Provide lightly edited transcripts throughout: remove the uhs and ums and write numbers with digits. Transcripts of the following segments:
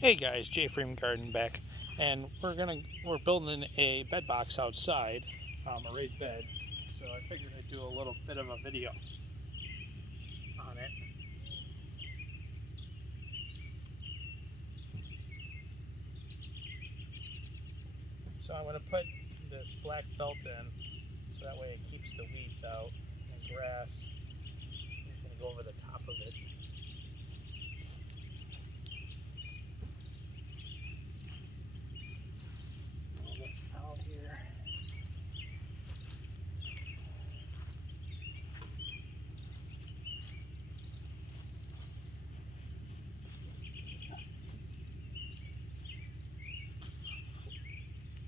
Hey guys, JFrem Gardening back, and we're building a bed box outside, a raised bed. So I figured I'd do a little bit of a video on it. So I'm going to put this black felt in, so that way it keeps the weeds out and grass. I'm just going to go over the top of it. All this out here.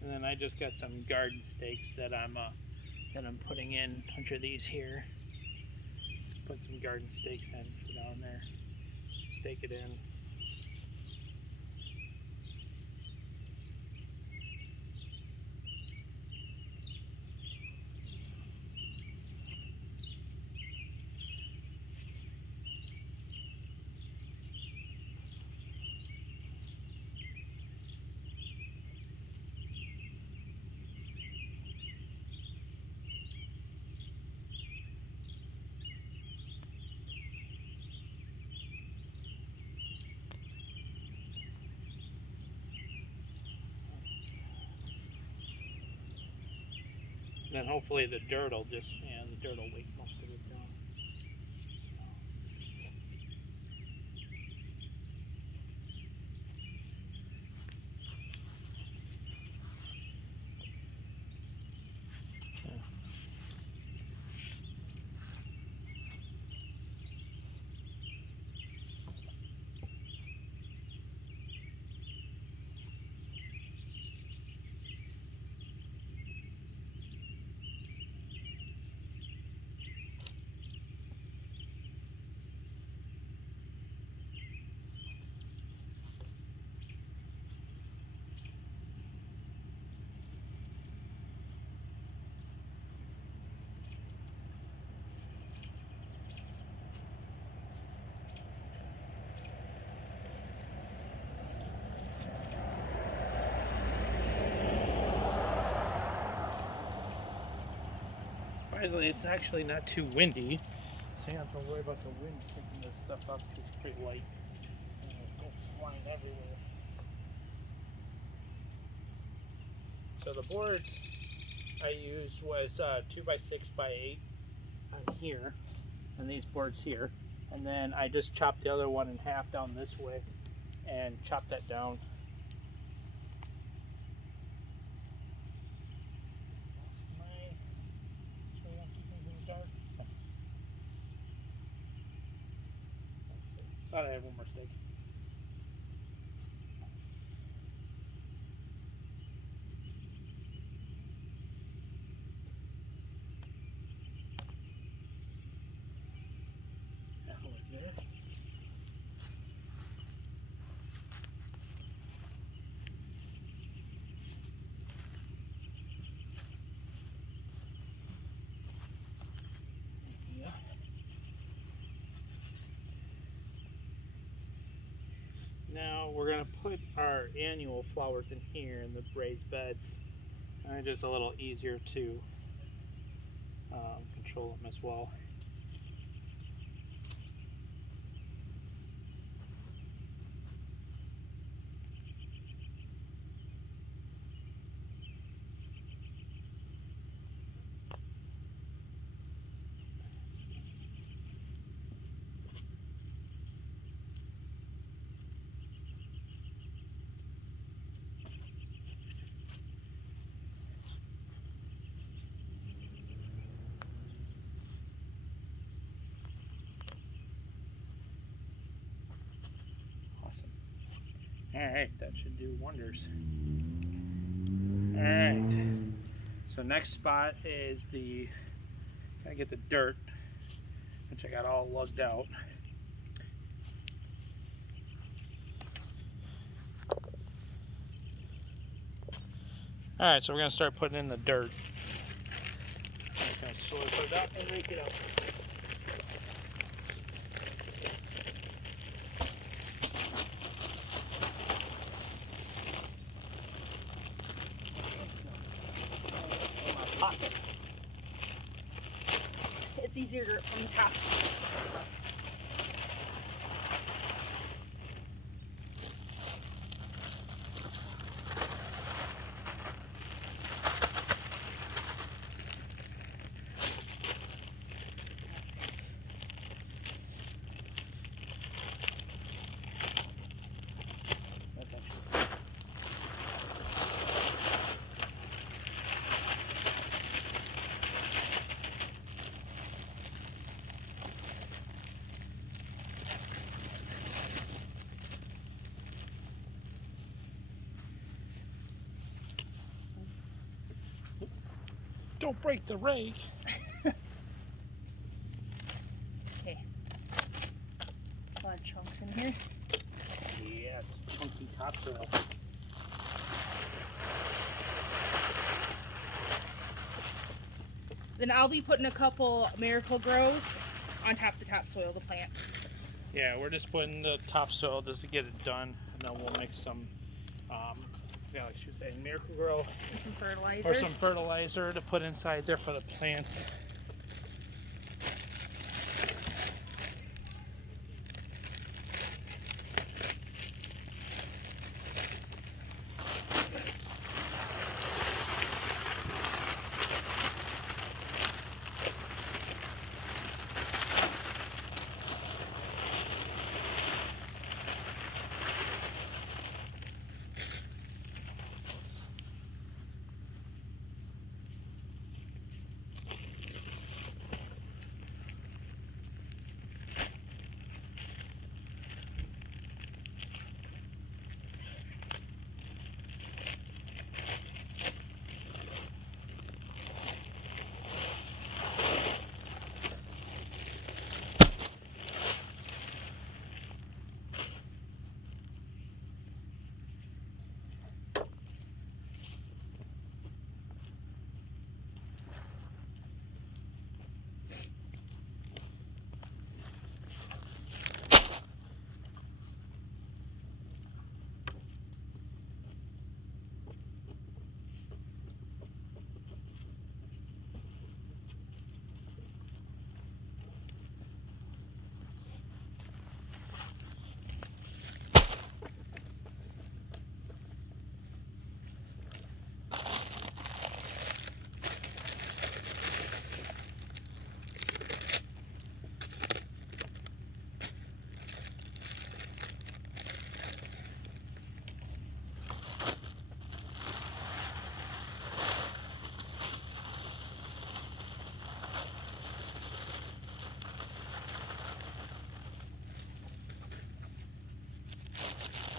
And then I just got some garden stakes that I'm putting in under these here. Just put some garden stakes in for down there. Stake it in. And then hopefully the dirt will weight most of it down. Surprisingly, it's actually not too windy, so you don't have to worry about the wind picking this stuff up because it's pretty light. It'll go flying everywhere. So the boards I used was 2x6x8 on here, and these boards here, and then I just chopped the other one in half down this way and chopped that down. Thought I had one more steak. That one there. Yeah. Now we're going to put our annual flowers in here in the raised beds. And just a little easier to control them as well. Awesome. Alright, that should do wonders. Alright, so next spot is gotta get the dirt, which I got all lugged out. Alright, so we're gonna start putting in the dirt. I'm gonna slowly put it up and rake it out. easier to, from the top. That's actually. Don't break the rake. Okay. A lot of chunks in here. Yeah, it's chunky topsoil. Then I'll be putting a couple Miracle-Gros on top of the topsoil to plant. Yeah, we're just putting the topsoil just to get it done, and then we'll mix some, yeah, like she was saying, Miracle-Gro And some fertilizer. or some fertilizer to put inside there for the plants.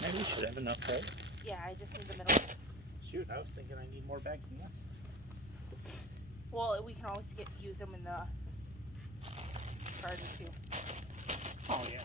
Maybe we should have enough, right? Yeah, I just need the middle. Shoot, I was thinking I need more bags than this. Well, we can always use them in the garden too. Oh, yeah.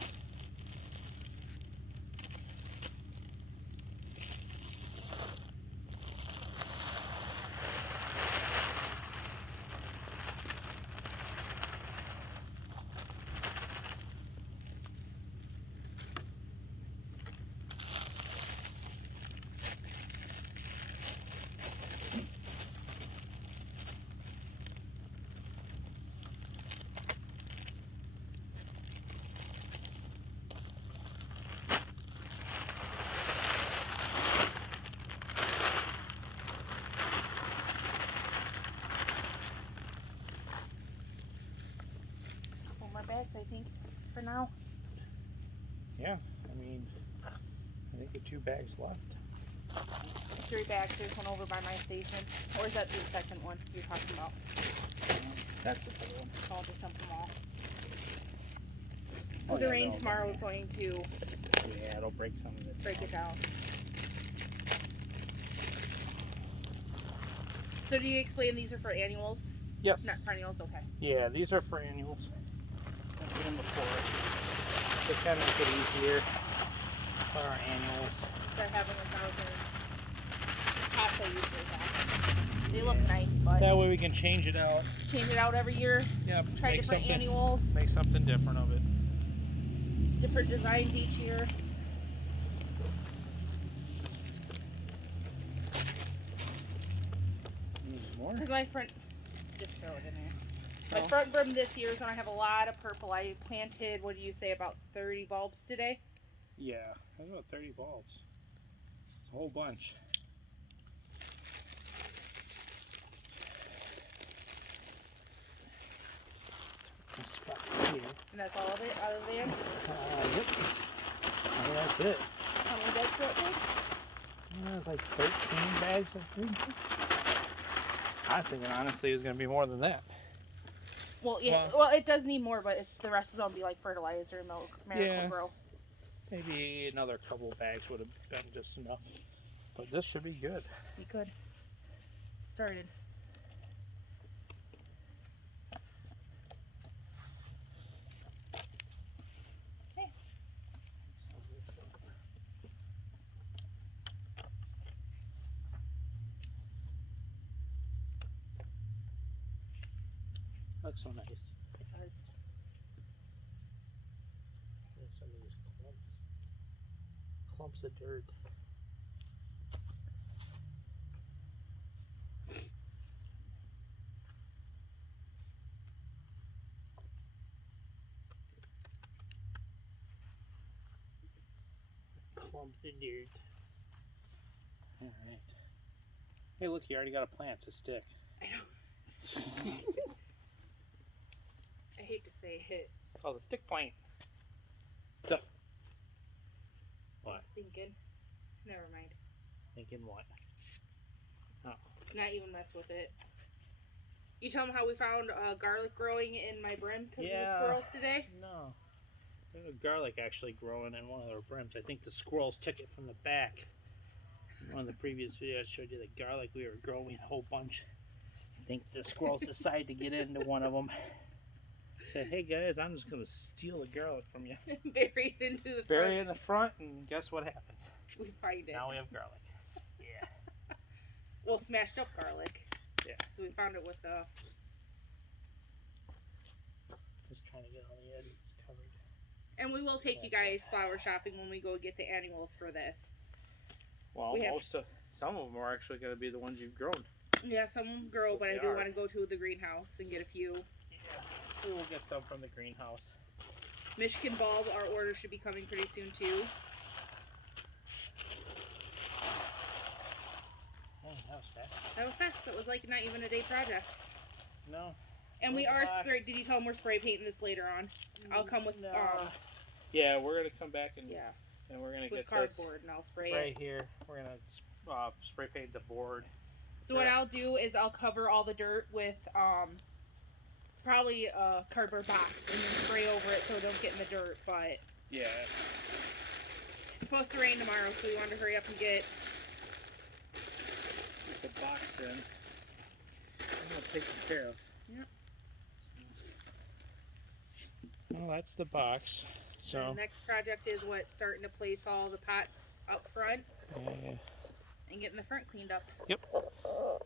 Bags, I think, for now. Yeah, I mean, I think the 2 bags left. 3 bags. There's one over by my station. Or is that the second one you're talking about? That's the other one. So I'll just dump them all. Oh, Because the rain tomorrow is going to yeah, it'll break some of it. break it down. So do you explain these are for annuals? Yes. Not perennials? Okay. Yeah, these are for annuals. I've seen them before. They kind of make it easier for our annuals. Instead of having 1,000 pots I usually have. They look nice, but That way we can change it out. change it out every year. Yep. Try make different something, annuals. Make something different of it. Different designs each year. Need more? Because my friend, just throw it in there. My front brim this year is going to have a lot of purple. I planted, what do you say, about 30 bulbs today? Yeah, that's about 30 bulbs. It's a whole bunch. This spot here. And that's all of it out of the van? Yep. Oh, that's it. How many bags will it take? It's like 13 bags, I think. I was thinking, honestly, it was going to be more than that. Well, yeah. Well, it does need more, but the rest is going to be like fertilizer, Miracle-Gro. Maybe another couple bags would have been just enough. But this should be good. Be good. Started. Hey. Looks so nice. It does. There's some of these clumps of dirt. Clumps of dirt. All right. Hey, look, you already got a plant. It's a stick. I know. I hate to say it. Oh, the stick plant. So, what? Thinking. Never mind. Thinking what? Oh. Not even mess with it. You tell them how we found garlic growing in my brim because of the squirrels today? No. There's a garlic actually growing in one of their brims. I think the squirrels took it from the back. In one of the previous videos I showed you the garlic we were growing a whole bunch. I think the squirrels decided to get into one of them. Said, hey guys, I'm just going to steal the garlic from you. Bury it into the front. Bury it in the front, and guess what happens? We find it. Now we have garlic. Yeah. Well, smashed up garlic. Yeah. So we found it with the... Just trying to get all the edges covered. And we will take you guys flower shopping when we go get the annuals for this. Well, some of them are actually going to be the ones you've grown. Yeah, some of them grow, but I do want to go to the greenhouse and get a few. Yeah, we will get some from the greenhouse. Michigan bulb, our order should be coming pretty soon too. Oh, that was fast. That was fast. That was like not even a day project. No. And we are spray. Did you tell them we're spray painting this later on? I'll come with Yeah, we're gonna come back and we're gonna get cardboard and I'll spray it right here. We're gonna spray paint the board. So what I'll do is I'll cover all the dirt with probably a cardboard box and then spray over it so it don't get in the dirt. But yeah, it's supposed to rain tomorrow, so we wanted to hurry up and get the box in. I'm gonna take care of. Yep. Well, that's the box. So the next project is starting to place all the pots up front and getting the front cleaned up. Yep.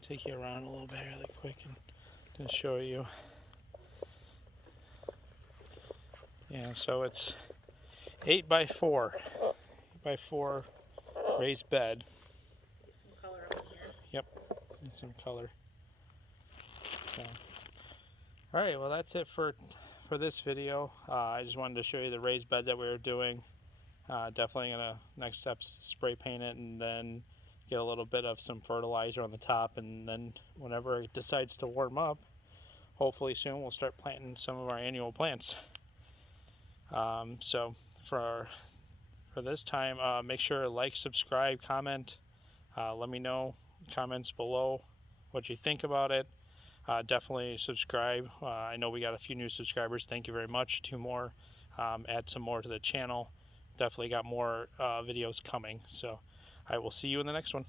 Take you around a little bit really quick and to show you. Yeah, so it's 8x4 raised bed. Get some color up in here. Yep, need some color. So, all right, well that's it for this video. I just wanted to show you the raised bed that we were doing. Definitely gonna next steps spray paint it and then get a little bit of some fertilizer on the top, and then whenever it decides to warm up, hopefully soon we'll start planting some of our annual plants. So for this time, make sure to like, subscribe, comment. Let me know comments below what you think about it. Definitely subscribe. I know we got a few new subscribers. Thank you very much. 2 more. Add some more to the channel. Definitely got more videos coming. So I will see you in the next one.